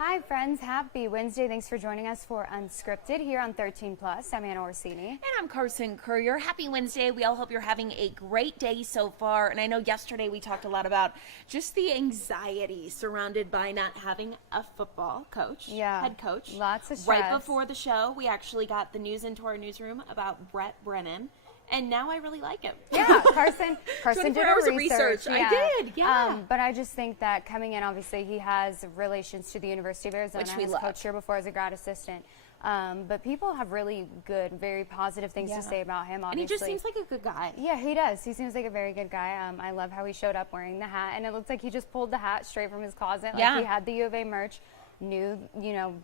Hi friends, happy Wednesday. Thanks for joining us for Unscripted here on 13 Plus. I'm Anna Orsini. And I'm Carson Courier. Happy Wednesday. We all hope you're having a great day so far. And I know yesterday we talked a lot about just the anxiety surrounded by not having a football coach, head coach. Lots of stress. Right before the show, we actually got the news into our newsroom about Brett Brennan. And now I really like him. Yeah, Carson 24 did hours a of research. I did, yeah. But I just think that coming in, obviously, he has relations to the University of Arizona. Which we has love. coached here before as a grad assistant. But people have really good, very positive things to say about him, obviously. And he just seems like a good guy. Yeah, he does. He seems like a very good guy. I love how he showed up wearing the hat. And it looks like he just pulled the hat straight from his closet. Like he had the U of A merch, knew,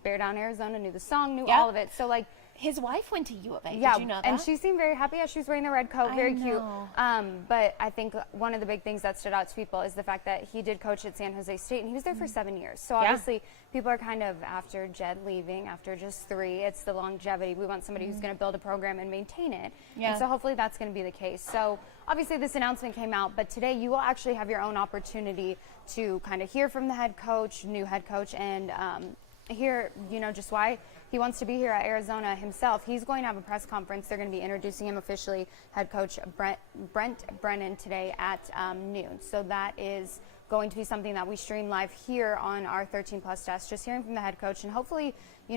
Bear Down Arizona, knew the song, knew all of it. So, like, his wife went to U of A. Yeah, did you know that? And she seemed very happy. Yeah, she was wearing the red coat, very cute. But I think one of the big things that stood out to people is the fact that he did coach at San Jose State, and he was there for 7 years. So obviously, people are kind of, after Jed leaving, after just 3, it's the longevity. We want somebody who's going to build a program and maintain it. And so hopefully that's going to be the case. So obviously this announcement came out, but today you will actually have your own opportunity to kind of hear from the head coach, new head coach, and hear, just why he wants to be here at Arizona himself. He's going to have a press conference. They're going to be introducing him officially, head coach Brent Brennan, today at noon. So that is going to be something that we stream live here on our 13 Plus desk, just hearing from the head coach and hopefully,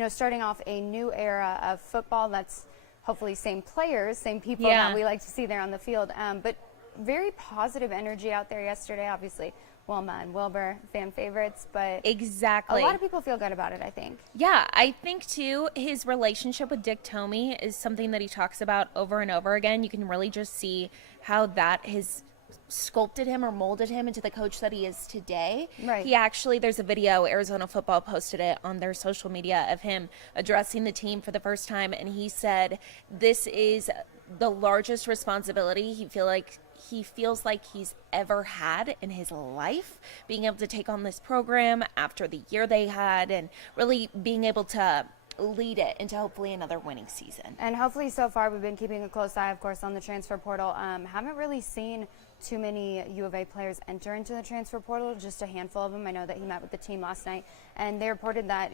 starting off a new era of football that's hopefully same players, same people that we like to see there on the field. But very positive energy out there yesterday, obviously. Wilma and Wilbur, fan favorites, but exactly, a lot of people feel good about it, I think. Yeah, I think, too, his relationship with Dick Tomey is something that he talks about over and over again. You can really just see how that has sculpted him or molded him into the coach that he is today. Right. He actually, there's a video, Arizona Football posted it on their social media, of him addressing the team for the first time, and he said this is the largest responsibility he feels like he's ever had in his life, being able to take on this program after the year they had and really being able to lead it into hopefully another winning season. And hopefully so far we've been keeping a close eye, of course, on the transfer portal. Haven't really seen too many U of A players enter into the transfer portal, just a handful of them. I know that he met with the team last night, and they reported that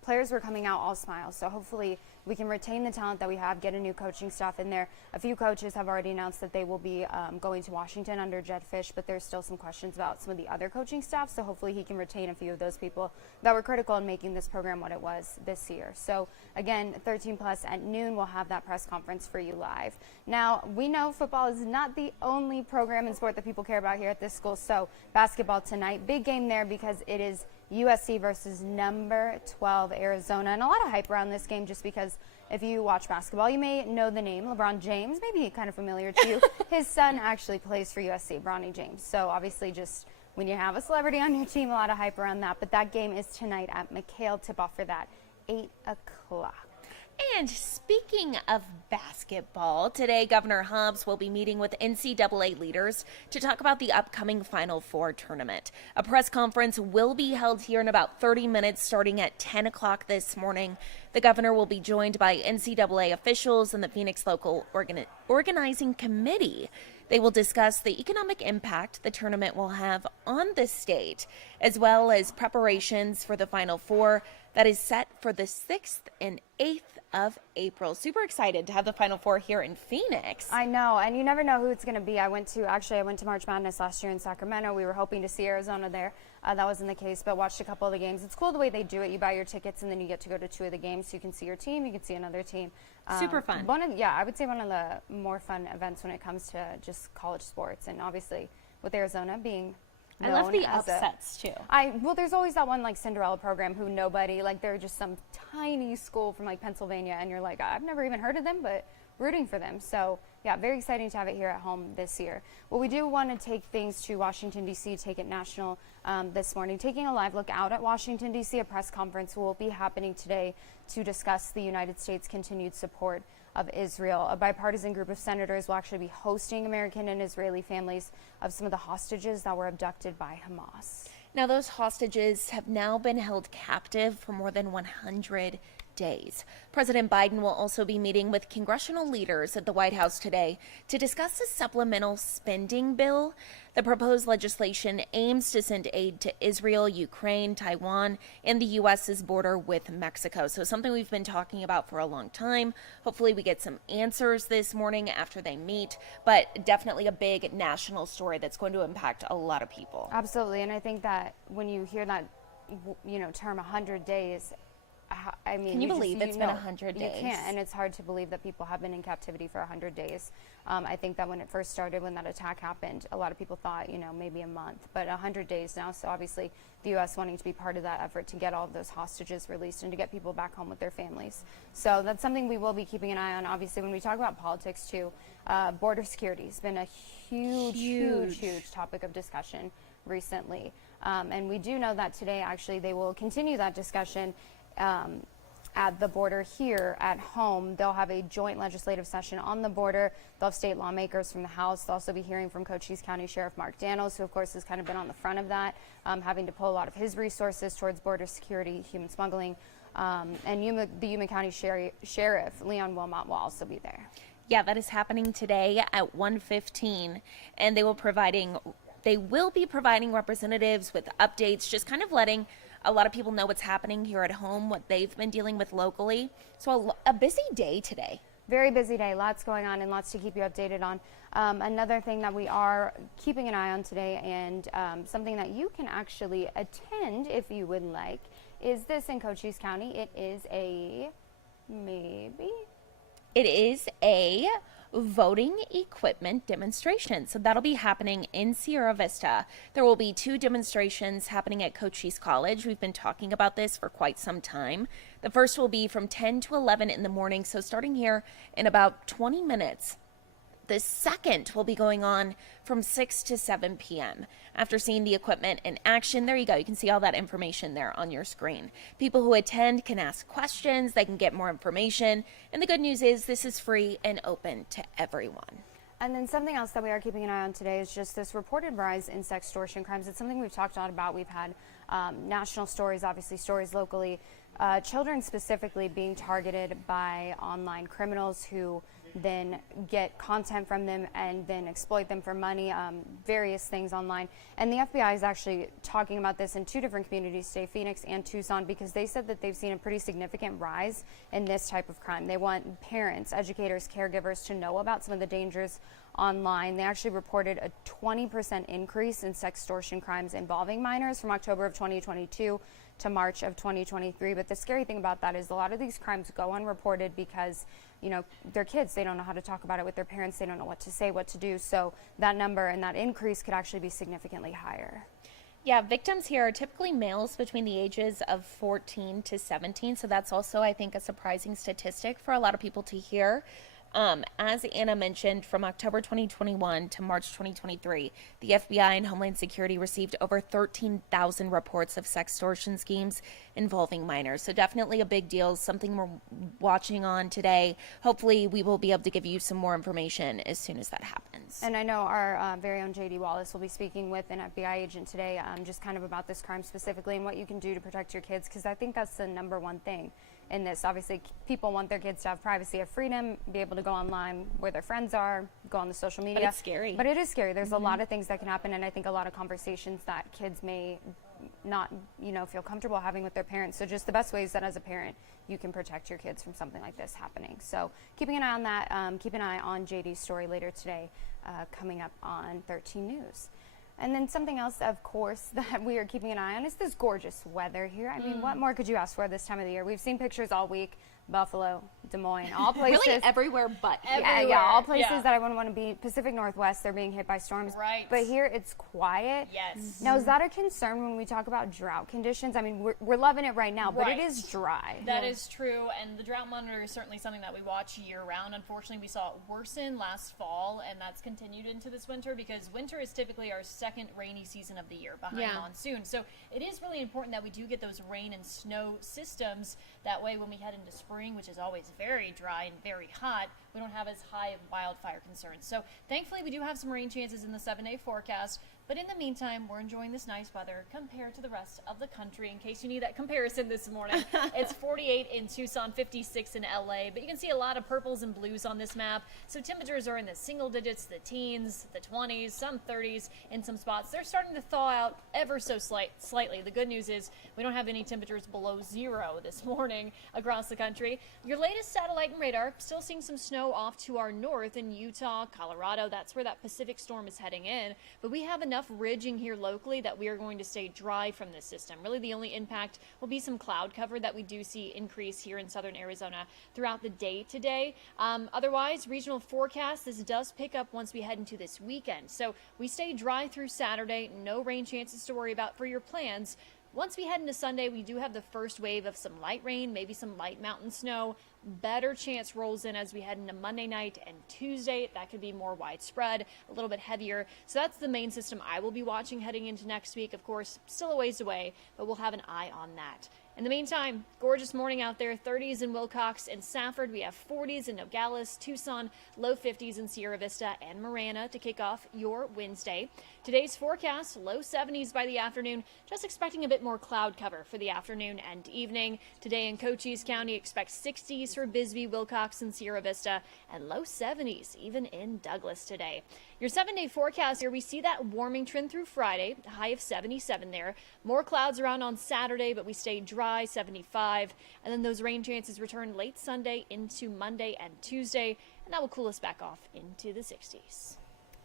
players were coming out all smiles. So hopefully we can retain the talent that we have, get a new coaching staff in there. A few coaches have already announced that they will be going to Washington under Jed Fish, but there's still some questions about some of the other coaching staff. So hopefully he can retain a few of those people that were critical in making this program what it was this year. So again, 13 Plus at noon, we'll have that press conference for you live. Now, we know football is not the only program in sport that people care about here at this school. So basketball tonight, big game there because it is USC versus number 12 Arizona, and a lot of hype around this game just because if you watch basketball, you may know the name LeBron James, maybe kind of familiar to you. His son actually plays for USC, Bronny James. So obviously just when you have a celebrity on your team, a lot of hype around that. But that game is tonight at McHale. Tip off for that, 8 o'clock. And speaking of basketball, today Governor Hobbs will be meeting with NCAA leaders to talk about the upcoming Final Four tournament. A press conference will be held here in about 30 minutes starting at 10 o'clock this morning. The governor will be joined by NCAA officials and the Phoenix Local Organizing Committee. They will discuss the economic impact the tournament will have on the state, as well as preparations for the Final Four that is set for the 6th and 8th of April. Super excited to have the Final Four here in Phoenix. I know, and you never know who it's going to be. I went to March Madness last year in Sacramento. We were hoping to see Arizona there. That wasn't the case, but watched a couple of the games. It's cool the way they do it. You buy your tickets, and then you get to go to 2 of the games, so you can see your team, you can see another team. Super fun. I would say one of the more fun events when it comes to just college sports, and obviously with Arizona being I love the upsets too. There's always that one like Cinderella program who nobody, like they're just some tiny school from like Pennsylvania, and you're like, I've never even heard of them, but rooting for them. So yeah, very exciting to have it here at home this year. Well, we do want to take things to Washington, D.C., take it national this morning. Taking a live look out at Washington, D.C., a press conference will be happening today to discuss the United States' continued support of Israel. A bipartisan group of senators will actually be hosting American and Israeli families of some of the hostages that were abducted by Hamas. Now, those hostages have now been held captive for more than 100 days. President Biden will also be meeting with congressional leaders at the White House today to discuss a supplemental spending bill. The proposed legislation aims to send aid to Israel, Ukraine, Taiwan, and the U.S.'s border with Mexico. So something we've been talking about for a long time. Hopefully we get some answers this morning after they meet, but definitely a big national story that's going to impact a lot of people. Absolutely, and I think that when you hear that, term 100 days, I mean, can you believe it's been 100 days? You can't, and it's hard to believe that people have been in captivity for 100 days. I think that when it first started, when that attack happened, a lot of people thought, maybe a month, but 100 days now. So obviously the U.S. wanting to be part of that effort to get all of those hostages released and to get people back home with their families. So that's something we will be keeping an eye on. Obviously, when we talk about politics too, border security has been a huge topic of discussion recently. And we do know that today, actually, they will continue that discussion at the border here at home. They'll have a joint legislative session on the border. They'll have state lawmakers from the House. They'll also be hearing from Cochise County Sheriff Mark Daniels, who, of course, has kind of been on the front of that, having to pull a lot of his resources towards border security, human smuggling. And the Yuma County Sheriff, Leon Wilmot, will also be there. Yeah, that is happening today at 1:15, and they will be providing representatives with updates, just kind of letting a lot of people know what's happening here at home, what they've been dealing with locally. So a busy day today. Very busy day, lots going on and lots to keep you updated on. Another thing that we are keeping an eye on today, and something that you can actually attend if you would like, is this in Cochise County. It is a voting equipment demonstration. So that'll be happening in Sierra Vista. There will be 2 demonstrations happening at Cochise College. We've been talking about this for quite some time. The first will be from 10 to 11 in the morning, so starting here in about 20 minutes. The second will be going on from 6 to 7 p.m. After seeing the equipment in action, there you go. You can see all that information there on your screen. People who attend can ask questions. They can get more information. And the good news is this is free and open to everyone. And then something else that we are keeping an eye on today is just this reported rise in sextortion crimes. It's something we've talked a lot about. We've had national stories, obviously stories locally, children specifically being targeted by online criminals who then get content from them and then exploit them for money, various things online. And the FBI is actually talking about this in 2 different communities today, Phoenix and Tucson, because they said that they've seen a pretty significant rise in this type of crime. They want parents, educators, caregivers to know about some of the dangers online. They actually reported a 20% increase in sextortion crimes involving minors from October of 2022 to March of 2023. But the scary thing about that is a lot of these crimes go unreported because they're kids. They don't know how to talk about it with their parents. They don't know what to say, what to do. So that number and that increase could actually be significantly higher. Yeah, victims here are typically males between the ages of 14 to 17. So that's also, I think, a surprising statistic for a lot of people to hear. As Anna mentioned, from October 2021 to March 2023, the FBI and Homeland Security received over 13,000 reports of sextortion schemes involving minors. So definitely a big deal, something we're watching on today. Hopefully we will be able to give you some more information as soon as that happens. And I know our very own JD Wallace will be speaking with an FBI agent today, just kind of about this crime specifically and what you can do to protect your kids, because I think that's the number one thing in this. Obviously, people want their kids to have privacy, have freedom, be able to go online where their friends are, go on the social media. But it's scary. But it is scary. There's a lot of things that can happen, and I think a lot of conversations that kids may not, feel comfortable having with their parents. So just the best ways that as a parent you can protect your kids from something like this happening. So keeping an eye on that. Keep an eye on JD's story later today, coming up on 13 News. And then something else, of course, that we are keeping an eye on is this gorgeous weather here. I mean, what more could you ask for this time of the year? We've seen pictures all week. Buffalo, Des Moines, all places. Really everywhere but here. Yeah, all places that I wouldn't want to be. Pacific Northwest, they're being hit by storms. Right. But here it's quiet. Yes. Now, is that a concern when we talk about drought conditions? I mean, we're loving it right now, but it Right. is dry. That is true, and the drought monitor is certainly something that we watch year-round. Unfortunately, we saw it worsen last fall, and that's continued into this winter because winter is typically our second rainy season of the year behind monsoon. So it is really important that we do get those rain and snow systems. That way, when we head into spring, which is always very dry and very hot, we don't have as high of wildfire concerns. So thankfully, we do have some rain chances in the 7-day forecast, But in the meantime, we're enjoying this nice weather compared to the rest of the country. In case you need that comparison this morning, it's 48 in Tucson, 56 in LA. But you can see a lot of purples and blues on this map. So temperatures are in the single digits, the teens, the 20s, some 30s in some spots. They're starting to thaw out ever so slightly. The good news is we don't have any temperatures below 0 this morning across the country. Your latest satellite and radar still seeing some snow off to our north in Utah, Colorado. That's where that Pacific storm is heading in. But we have enough ridging here locally that we are going to stay dry from this system. Really the only impact will be some cloud cover that we do see increase here in southern Arizona throughout the day today. Otherwise, regional forecast, this does pick up once we head into this weekend. So we stay dry through Saturday, no rain chances to worry about for your plans. Once we head into Sunday, we do have the first wave of some light rain, maybe some light mountain snow. Better chance rolls in as we head into Monday night and Tuesday. That could be more widespread, a little bit heavier. So that's the main system I will be watching heading into next week. Of course, still a ways away, but we'll have an eye on that. In the meantime, gorgeous morning out there. 30s in Wilcox and Safford. We have 40s in Nogales, Tucson, low 50s in Sierra Vista and Marana to kick off your Wednesday. Today's forecast, low 70s by the afternoon. Just expecting a bit more cloud cover for the afternoon and evening. Today in Cochise County, expect 60s for Bisbee, Wilcox, and Sierra Vista, and low 70s even in Douglas today. Your 7-day forecast here, we see that warming trend through Friday, a high of 77 there. More clouds around on Saturday, but we stay dry, 75. And then those rain chances return late Sunday into Monday and Tuesday, and that will cool us back off into the 60s.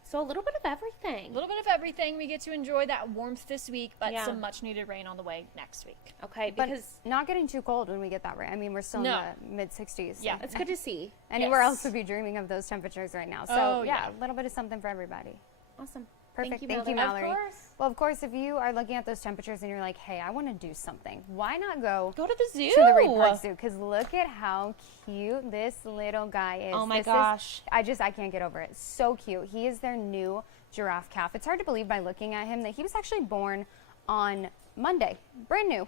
So a little bit of everything. A little bit of everything. We get to enjoy that warmth this week, but some much needed rain on the way next week. Okay, But because not getting too cold when we get that rain. I mean, we're still in the mid-60s. Yeah. it's good to see. Anywhere else would be dreaming of those temperatures right now. So, a little bit of something for everybody. Awesome. Perfect. Thank you, Mallory. Of course. Well, of course, if you are looking at those temperatures and you're like, hey, I want to do something, why not go to the zoo? To the Reed Park Zoo? Because look at how cute this little guy is. Oh, my This gosh. I can't get over it. So cute. He is their new giraffe calf. It's hard to believe by looking at him that he was actually born on Monday. Brand new.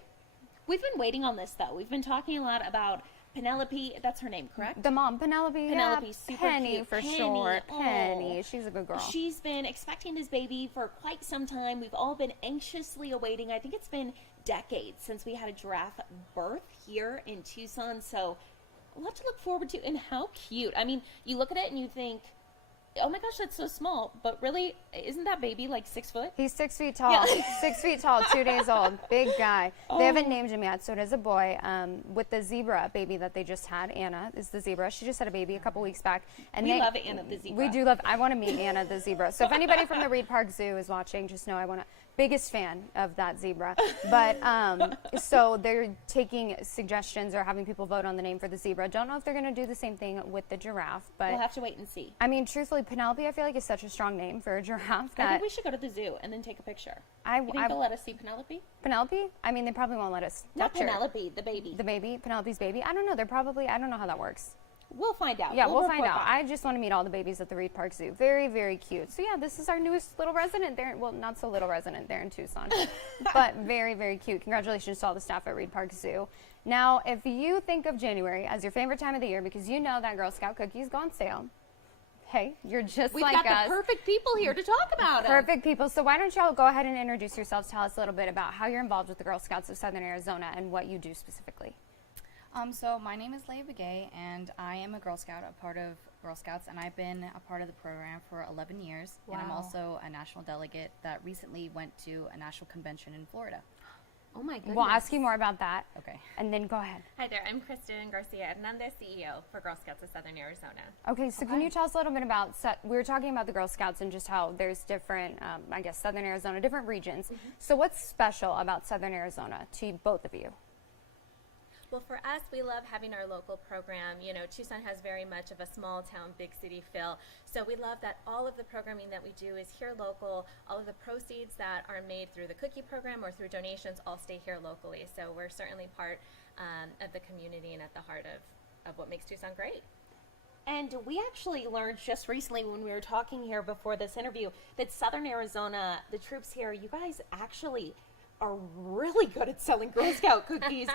We've been waiting on this, though. We've been talking a lot about Penelope. That's her name, correct? The mom, Penelope. Penelope, yeah, super Penny cute. for Penny. short. Oh. Penny. She's a good girl. She's been expecting this baby for quite some time. We've all been anxiously awaiting. I think it's been decades since we had a giraffe birth here in Tucson. So a lot to look forward to. And how cute. I mean, you look at it and you think, oh my gosh, that's so small. But really, isn't that baby like 6 foot? He's 6 feet tall. 6 feet tall, 2 days old. Big guy. They haven't named him yet, so it is a boy. With the zebra baby that they just had, Anna is the zebra. She just had a baby a couple weeks back. And We love Anna the zebra. We do love. I want to meet Anna the zebra. So if anybody from the Reed Park Zoo is watching, just know I want to. Biggest fan of that zebra. But so they're taking suggestions or having people vote on the name for the zebra. Don't know if they're going to do the same thing with the giraffe, but We'll have to wait and see. I mean, truthfully, Penelope, I feel like is such a strong name for a giraffe. I think we should go to the zoo and then take a picture. You think they'll let us see Penelope? Penelope? I mean, they probably won't let us Not touch her. Penelope, the baby. The baby, Penelope's baby. I don't know. They're probably. I don't know how that works. We'll find out. Yeah, we'll find report out. back. I just want to meet all the babies at the Reed Park Zoo. Very, very cute. So yeah, this is our newest little resident there. Well, not so little resident there in Tucson, but very, very cute. Congratulations to all the staff at Reed Park Zoo. Now, if you think of January as your favorite time of the year because you know that Girl Scout cookies go on sale, hey, you're just We've like got us. the perfect people here to talk about it. Perfect people. So why don't y'all go ahead and introduce yourselves? Tell us a little bit about how you're involved with the Girl Scouts of Southern Arizona and what you do specifically. So my name is Leia Begay, and I am a Girl Scout, a part of Girl Scouts, and I've been a part of the program for 11 years. Wow. And I'm also a national delegate that recently went to a national convention in Florida. Oh my goodness. We'll ask you more about that. Okay. And then go ahead. Hi there, I'm Kristen Garcia Hernandez, CEO for Girl Scouts of Southern Arizona. Okay, so can you tell us a little bit about, we were talking about the Girl Scouts and just how there's different, I guess, Southern Arizona, different regions. So what's special about Southern Arizona to both of you? Well, for us, we love having our local program. You know, Tucson has very much of a small town, big city feel. So we love that all of the programming that we do is here local. All of the proceeds that are made through the cookie program or through donations all stay here locally. So we're certainly part of the community and at the heart of what makes Tucson great. And we actually learned just recently when we were talking here before this interview that Southern Arizona, the troops here, you guys actually are really good at selling Girl Scout cookies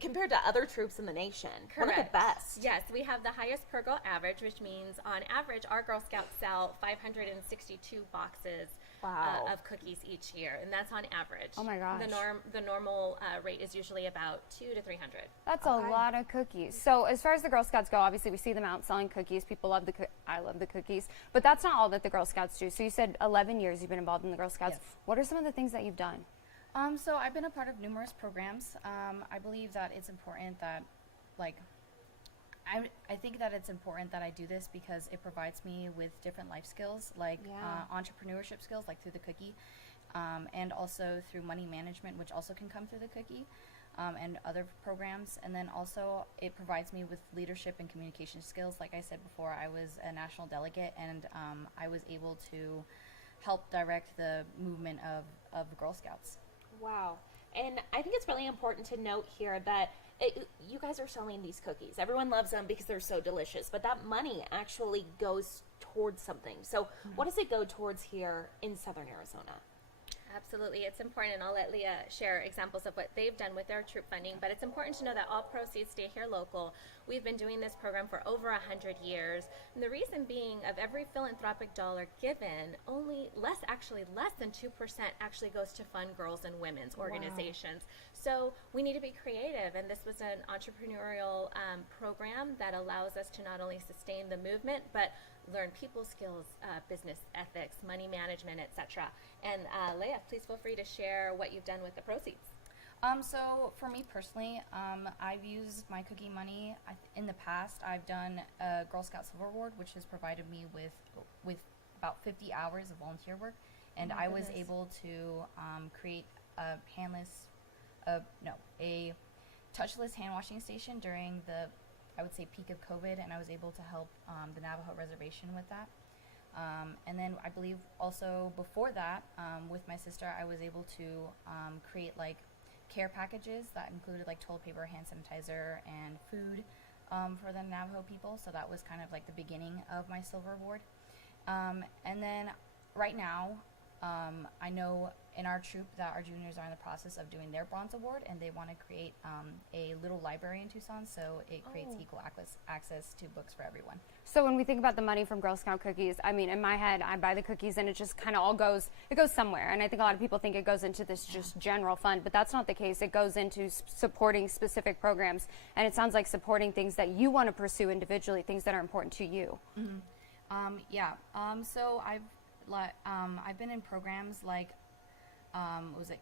compared to other troops in the nation. Correct. One of the best. Yes, we have the highest per girl average, which means on average our Girl Scouts sell 562 boxes Wow. of cookies each year, and that's on average. Oh my gosh. The normal rate is usually about 200 to 300. That's a lot of cookies. So as far as the Girl Scouts go, obviously we see them out selling cookies. People love I love the cookies. But that's not all that the Girl Scouts do. So you said 11 years you've been involved in the Girl Scouts. Yes. What are some of the things that you've done? So I've been a part of numerous programs. I believe that it's important that, like, I think that it's important that I do this because it provides me with different life skills, like entrepreneurship skills, like through the cookie, and also through money management, which also can come through the cookie, and other programs. And then also it provides me with leadership and communication skills. Like I said before, I was a national delegate, and I was able to help direct the movement of Girl Scouts. Wow. And I think it's really important to note here that you guys are selling these cookies. Everyone loves them because they're so delicious, but that money actually goes towards something. So what does it go towards here in Southern Arizona? Absolutely. It's important, and I'll let Leah share examples of what they've done with their troop funding, but it's important to know that all proceeds stay here local. We've been doing this program for over 100 years, and the reason being, of every philanthropic dollar given, less than 2% actually goes to fund girls and women's organizations. So we need to be creative, and this was an entrepreneurial program that allows us to not only sustain the movement, but learn people skills, business ethics, money management, etc. And Leah, please feel free to share what you've done with the proceeds. So for me personally, I've used my cookie money. In the past, I've done a Girl Scout Silver Award, which has provided me with about 50 hours of volunteer work, and I was able to create a touchless hand washing station during the, I would say, peak of COVID, and I was able to help the Navajo reservation with that. And then I believe also before that, with my sister, I was able to create like care packages that included like toilet paper, hand sanitizer, and food for the Navajo people. So that was kind of like the beginning of my Silver Award. And then right now, I know in our troop that our juniors are in the process of doing their Bronze Award, and they want to create a little library in Tucson, so it creates equal access to books for everyone. So when we think about the money from Girl Scout cookies, I mean, in my head, I buy the cookies and it just kind of all goes somewhere. And I think a lot of people think it goes into this just general fund, but that's not the case. It goes into supporting specific programs, and it sounds like supporting things that you want to pursue individually, things that are important to you. So I've been in programs like, was it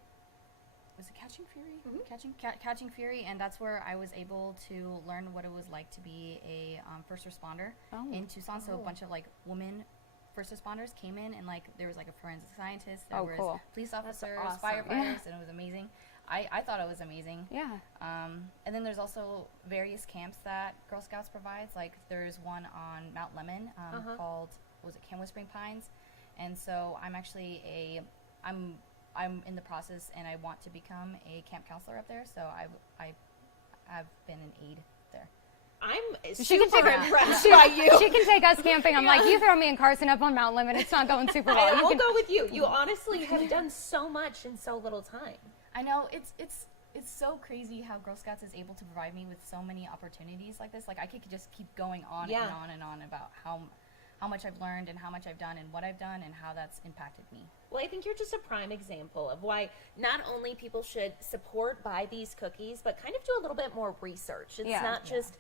Catching Fury? Catching Fury, and that's where I was able to learn what it was like to be a first responder in Tucson. So a bunch of like women first responders came in, and like there was like a forensic scientist, there was police officers, firefighters, and it was amazing. I thought it was amazing. Yeah. And then there's also various camps that Girl Scouts provides. Like there's one on Mount Lemmon called, Camp Whispering Pines, and so I'm actually I'm in the process, and I want to become a camp counselor up there. So I've been an aide there. I'm super impressed by you. She can take us camping. I'm like, you throw me and Carson up on Mount Lemmon, it's not going super well. We'll go with you. You honestly have done so much in so little time. I know, it's so crazy how Girl Scouts is able to provide me with so many opportunities like this. Like I could just keep going on and on and on about how much I've learned and how much I've done and what I've done and how that's impacted me. Well, I think you're just a prime example of why not only people should buy these cookies, but kind of do a little bit more research. It's not just,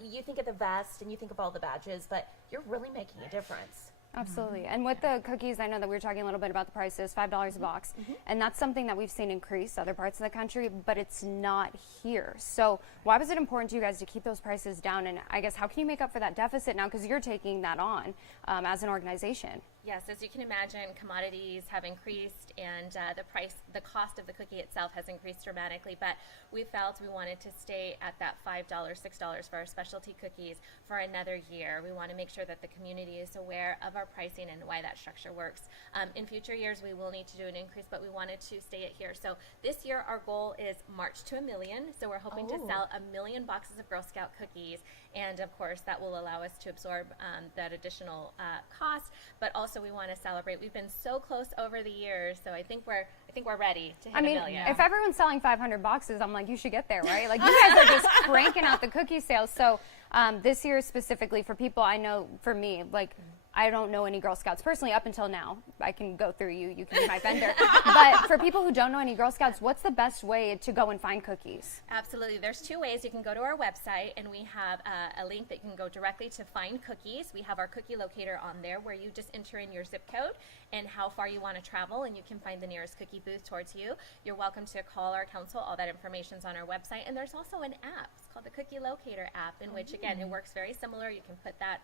you think of the vest and you think of all the badges, but you're really making a difference. Absolutely. And with the cookies, I know that we were talking a little bit about the prices, $5 a box. And that's something that we've seen increase other parts of the country, but it's not here. So why was it important to you guys to keep those prices down? And I guess how can you make up for that deficit now? Because you're taking that on as an organization. Yes, as you can imagine, commodities have increased, and the cost of the cookie itself has increased dramatically, but we felt we wanted to stay at that $5, $6 for our specialty cookies for another year. We want to make sure that the community is aware of our pricing and why that structure works. In future years, we will need to do an increase, but we wanted to stay it here. So this year, our goal is March to 1 million, so we're hoping to sell 1 million boxes of Girl Scout cookies, and of course, that will allow us to absorb that additional cost, but also we want to celebrate. We've been so close over the years, so I think we're ready to hit a million. If everyone's selling 500 boxes, I'm like, you should get there, right? Like, you guys are just cranking out the cookie sales. So this year specifically for people, I know for me, like I don't know any Girl Scouts personally up until now. I can go through you. You can be my vendor. But for people who don't know any Girl Scouts, what's the best way to go and find cookies? Absolutely. There's two ways. You can go to our website, and we have a link that you can go directly to find cookies. We have our cookie locator on there where you just enter in your zip code and how far you want to travel, and you can find the nearest cookie booth towards you. You're welcome to call our council. All that information's on our website. And there's also an app. It's called the Cookie Locator app, in which, again, it works very similar. You can put that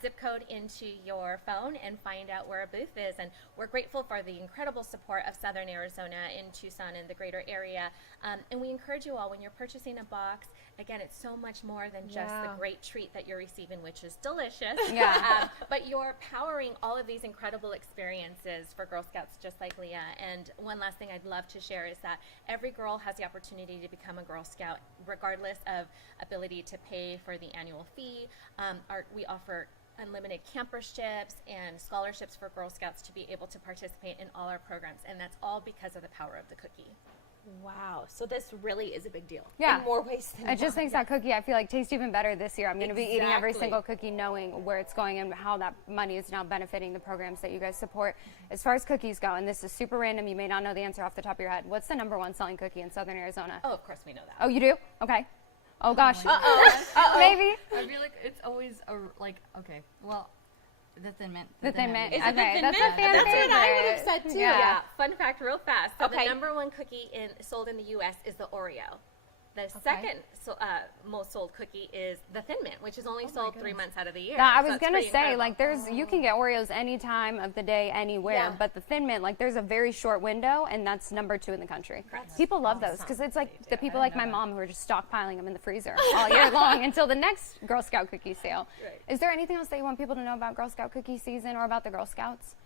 zip code into your phone and find out where a booth is. And we're grateful for the incredible support of Southern Arizona in Tucson and the greater area. And we encourage you all, when you're purchasing a box, again, it's so much more than just the great treat that you're receiving, which is delicious. But you're powering all of these incredible experiences for Girl Scouts just like Leah. And one last thing I'd love to share is that every girl has the opportunity to become a Girl Scout, regardless of ability to pay for the annual fee. We offer unlimited camperships and scholarships for Girl Scouts to be able to participate in all our programs, and that's all because of the power of the cookie. Wow. So this really is a big deal. Yeah. In more ways than It just makes that cookie, I feel like, taste even better this year. I'm going to be eating every Exactly. single cookie knowing where it's going and how that money is now benefiting the programs that you guys support. As far as cookies go, and this is super random, you may not know the answer off the top of your head, what's the #1 selling cookie in Southern Arizona? Oh, of course we know that. Oh, you do? Okay. Oh, gosh. Maybe. I feel like it's always okay. Well, the Thin Mint. The Thin Mint. Is it the Okay, Thin that's Mint? a fan That's favorite. what I would have said too. Yeah. Fun fact real fast. So Okay. the #1 cookie sold in the U.S. is the Oreo. The second most sold cookie is the Thin Mint, which is only sold 3 months out of the year. Now, I So was it's going to pretty say, incredible. you can get Oreos any time of the day, anywhere, Yeah. but the Thin Mint, there's a very short window, and that's #2 in the country. People love those, because it's the people like my mom who are just stockpiling them in the freezer all year long until the next Girl Scout cookie sale. Right. Is there anything else that you want people to know about Girl Scout cookie season or about the Girl Scouts?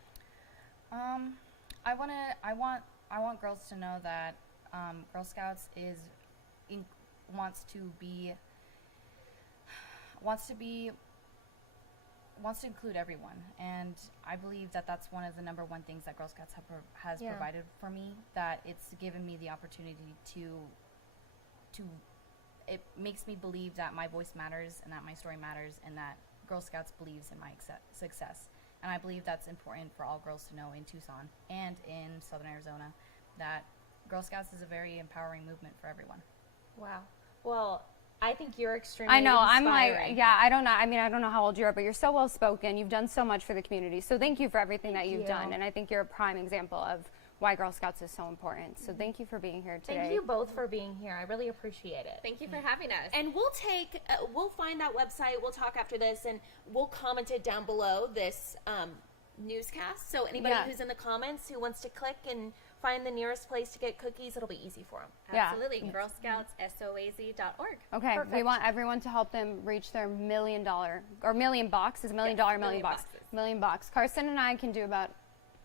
I want girls to know that Girl Scouts wants to include everyone, and I believe that that's one of the #1 things that Girl Scouts has provided for me. That it's given me the opportunity to. It makes me believe that my voice matters and that my story matters, and that Girl Scouts believes in my success. And I believe that's important for all girls to know in Tucson and in Southern Arizona, that Girl Scouts is a very empowering movement for everyone. Wow. Well, I think you're extremely I know. inspiring. I don't know. I mean, I don't know how old you are, but you're so well spoken. You've done so much for the community. So thank you for everything that you've done. And I think you're a prime example of why Girl Scouts is so important. So thank you for being here today. Thank you both for being here. I really appreciate it. Thank you for having us. And we'll find that website. We'll talk after this, and we'll comment it down below this newscast. So anybody who's in the comments who wants to click and find the nearest place to get cookies, it'll be easy for them. Yeah. Absolutely. GirlScoutsSOAZ.org. Okay, we want everyone to help them reach their $1 million or $1 million box. Is $1 million Yes, million box? boxes. $1 million box. Carson and I can do about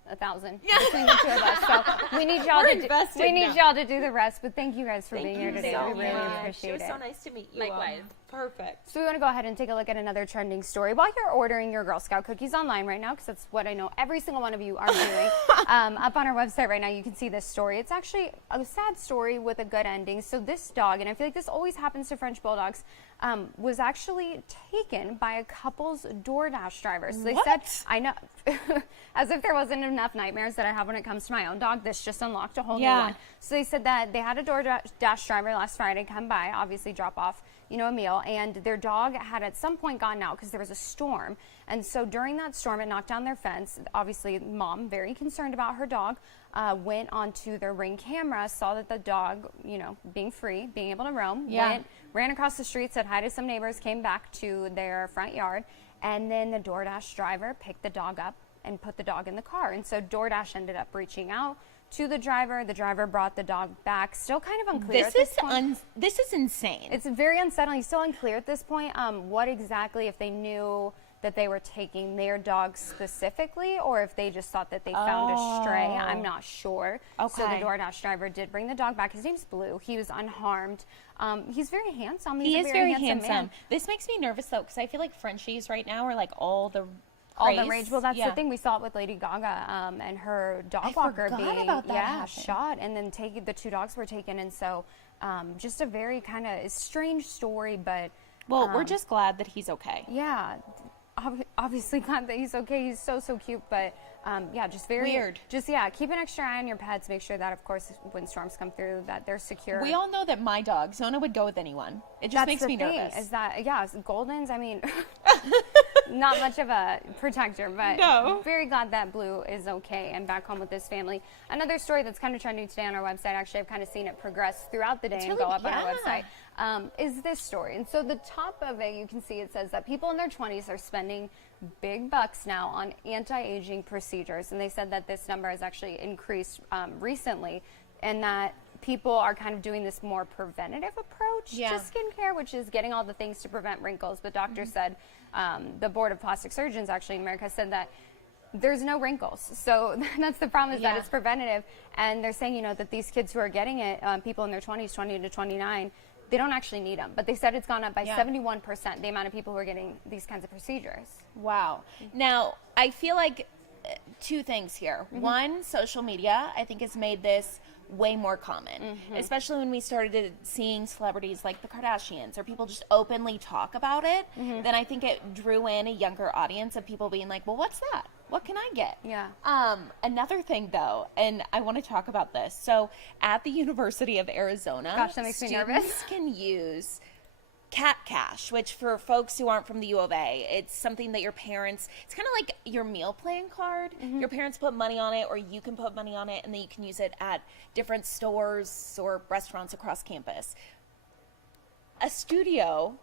1,000 between the two of us. So we need y'all y'all to do the rest. But thank you guys for being here today. so We really much. appreciate It was it. so nice to meet you. Likewise. Perfect. So we want to go ahead and take a look at another trending story. While you're ordering your Girl Scout cookies online right now, because that's what I know every single one of you are doing, up on our website right now, you can see this story. It's actually a sad story with a good ending. So this dog, and I feel like this always happens to French Bulldogs, was actually taken by a couple's DoorDash driver. So they said, I know, as if there wasn't enough nightmares that I have when it comes to my own dog, this just unlocked a whole new one. So they said that they had a DoorDash driver last Friday come by, obviously drop off, a meal, and their dog had at some point gone out because there was a storm. And so during that storm, it knocked down their fence. Obviously, mom, very concerned about her dog, went onto their Ring camera, saw that the dog, being free, being able to roam, ran across the street, said hi to some neighbors, came back to their front yard, and then the DoorDash driver picked the dog up and put the dog in the car. And so DoorDash ended up reaching out to the driver. The driver brought the dog back. Still kind of unclear at this point. This is insane. It's very unsettling. Still unclear at this point what exactly, if they knew that they were taking their dog specifically, or if they just thought that they found a stray. I'm not sure. Okay. So the DoorDash driver did bring the dog back. His name's Blue. He was unharmed. He's very handsome. He is very handsome. Man. This makes me nervous though, because I feel like Frenchies right now are like all the rage. Well, that's the thing. We saw it with Lady Gaga and her dog walker being shot, and then the two dogs were taken. And so just a very kind of strange story, but well, we're just glad that he's okay. Yeah. obviously glad that he's okay. He's so cute, but yeah, just very weird. Just keep an extra eye on your pets. Make sure that, of course, when storms come through, that they're secure. We all know that my dog Zona would go with anyone. It just makes me nervous. Is that Goldens? I mean, not much of a protector, but very glad that Blue is okay and back home with his family. Another story that's kind of trending today on our website, actually, I've kind of seen it progress throughout the day and go up on our website, is this story. And so the top of it, you can see it says that people in their 20s are spending big bucks now on anti-aging procedures. And they said that this number has actually increased recently, and that people are kind of doing this more preventative approach to skincare, which is getting all the things to prevent wrinkles. But doctors said, the Board of Plastic Surgeons actually in America said that there's no wrinkles. So that's the problem, is that it's preventative. And they're saying, that these kids who are getting it, people in their 20s, 20 to 29, they don't actually need them. But they said it's gone up by 71%, the amount of people who are getting these kinds of procedures. Wow. Now, I feel like two things here. One, social media, I think, has made this way more common, especially when we started seeing celebrities like the Kardashians or people just openly talk about it. Then I think it drew in a younger audience of people being like, well, what's that? What can I get? Yeah. Another thing, though, and I want to talk about this. So at the University of Arizona, gosh, that makes me nervous. Students can use Cat Cash, which for folks who aren't from the U of A, it's something that your parents, it's kind of like your meal plan card. Your parents put money on it, or you can put money on it, and then you can use it at different stores or restaurants across campus. A studio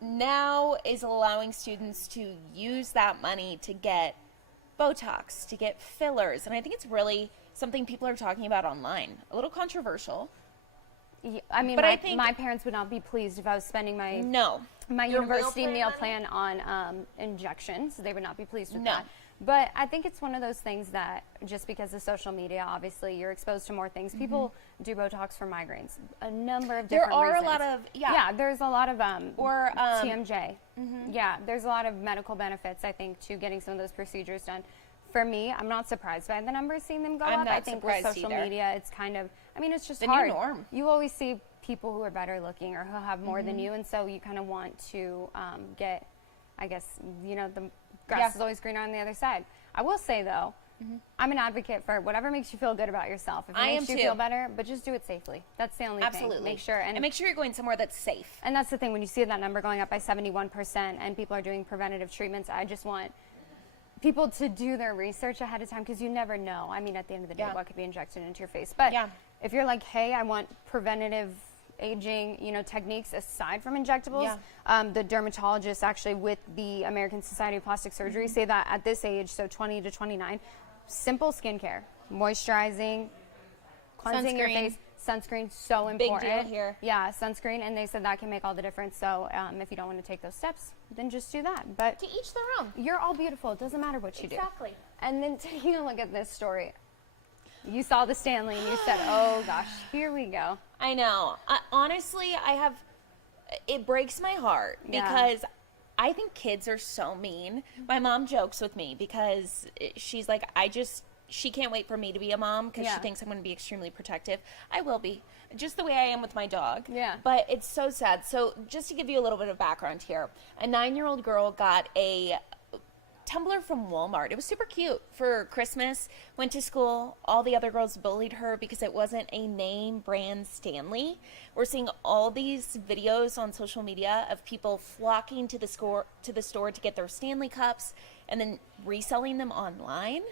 now is allowing students to use that money to get Botox, to get fillers, and I think it's really something people are talking about online. A little controversial. Yeah, I mean, but my parents would not be pleased if I was spending my university meal plan on injections. They would not be pleased with that. But I think it's one of those things that just because of social media, obviously, you're exposed to more things. People do Botox for migraines. A number of different reasons. There are a lot of, there's a lot of, TMJ. Yeah, there's a lot of medical benefits, I think, to getting some of those procedures done. For me, I'm not surprised by the numbers, seeing them go up. I think with social media, it's kind of, it's just hard. New norm. You always see people who are better looking or who have more than you, and so you kind of want to get, I guess, the grass is always greener on the other side. I will say, though, I'm an advocate for whatever makes you feel good about yourself. If it makes you feel better, but just do it safely. That's the only thing. Make sure. And make sure you're going somewhere that's safe. And that's the thing. When you see that number going up by 71% and people are doing preventative treatments, I just want people to do their research ahead of time, because you never know. I mean, at the end of the day, what could be injected into your face? But if you're like, hey, I want preventative aging, techniques aside from injectables, the dermatologists actually with the American Society of Plastic Surgery say that at this age, so 20 to 29, simple skincare, moisturizing, cleansing your face, sunscreen, so important. Big deal here. Yeah, sunscreen, and they said that can make all the difference. So if you don't want to take those steps, then just do that. But to each their own. You're all beautiful. It doesn't matter what you do. Exactly. And then taking a look at this story, you saw the Stanley and you said, oh gosh, here we go. I know. Honestly, it breaks my heart because I think kids are so mean. My mom jokes with me because she's like, she can't wait for me to be a mom because she thinks I'm going to be extremely protective. I will be, just the way I am with my dog. Yeah. But it's so sad. So just to give you a little bit of background here, a 9-year-old girl got a tumbler from Walmart. It was super cute for Christmas. Went to school. All the other girls bullied her because it wasn't a name brand Stanley. We're seeing all these videos on social media of people flocking to the store to get their Stanley cups and then reselling them online.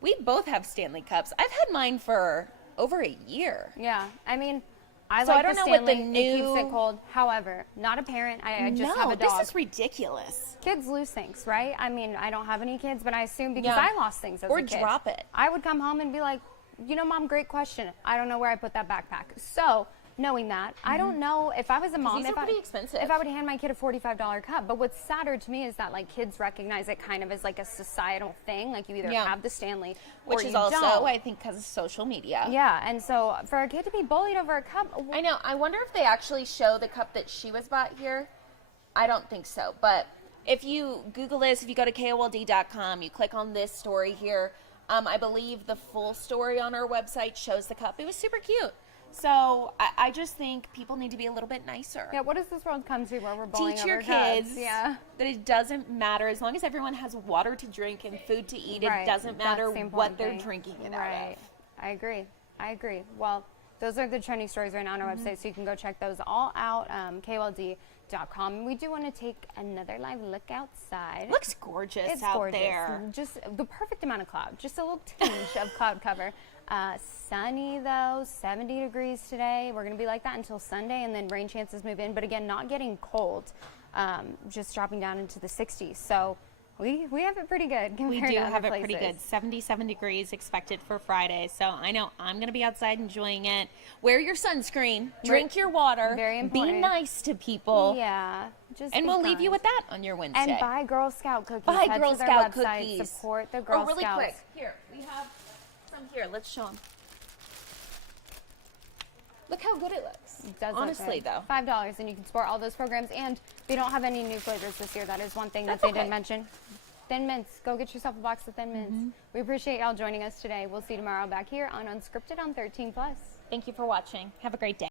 We both have Stanley cups. I've had mine for over a year. Yeah, I mean, I don't know what the new. It keeps it cold. However, not a parent. I just have a dog. This is ridiculous. Kids lose things, right? I mean, I don't have any kids, but I assume because I lost things as a kid. Or drop it. I would come home and be like, Mom, great question. I don't know where I put that backpack. So, knowing that, I don't know if I was a mom, these are pretty expensive. If I would hand my kid a $45 cup. But what's sadder to me is that kids recognize it kind of as like a societal thing. Like you either have the Stanley or which is you also, don't. I think, because of social media. Yeah, and so for a kid to be bullied over a cup. I know. I wonder if they actually show the cup that she was bought here. I don't think so. But if you Google this, if you go to KOLD.com, you click on this story here. I believe the full story on our website shows the cup. It was super cute. So I just think people need to be a little bit nicer. Yeah, what does this world come to where we're bowling Teach over your kids? kids Yeah. that it doesn't matter. As long as everyone has water to drink and food to eat, Right. it doesn't matter That's the what important they're thing. drinking it Right. out I agree. Well, those are the trending stories right now on our website, so you can go check those all out, KOLD.com. And we do want to take another live look outside. of. Looks gorgeous It's out gorgeous. there. Just the perfect amount of cloud. Just a little tinge of cloud cover. Sunny though, 70 degrees today. We're going to be like that until Sunday, and then rain chances move in. But again, not getting cold, just dropping down into the 60s. So we have it pretty good compared We to do other have it pretty places. good. 77 degrees expected for Friday. So I know I'm going to be outside enjoying it. Wear your sunscreen. Drink your water. Very Be important. nice to people. Yeah, just And be we'll leave you kind. with that on your Wednesday. And buy Girl Scout cookies. Buy Head Girl to their Scout website, cookies. Support the Girl really Scouts. quick. Here, we have some here. Let's show them. Look how good it looks. It does look Honestly, good. though. $5, and you can support all those programs. And they don't have any new flavors this year. That is one thing That's that they okay. didn't mention. Thin Mints. Go get yourself a box of Thin Mints. We appreciate y'all joining us today. We'll see you tomorrow back here on Unscripted on 13+. Thank you for watching. Have a great day.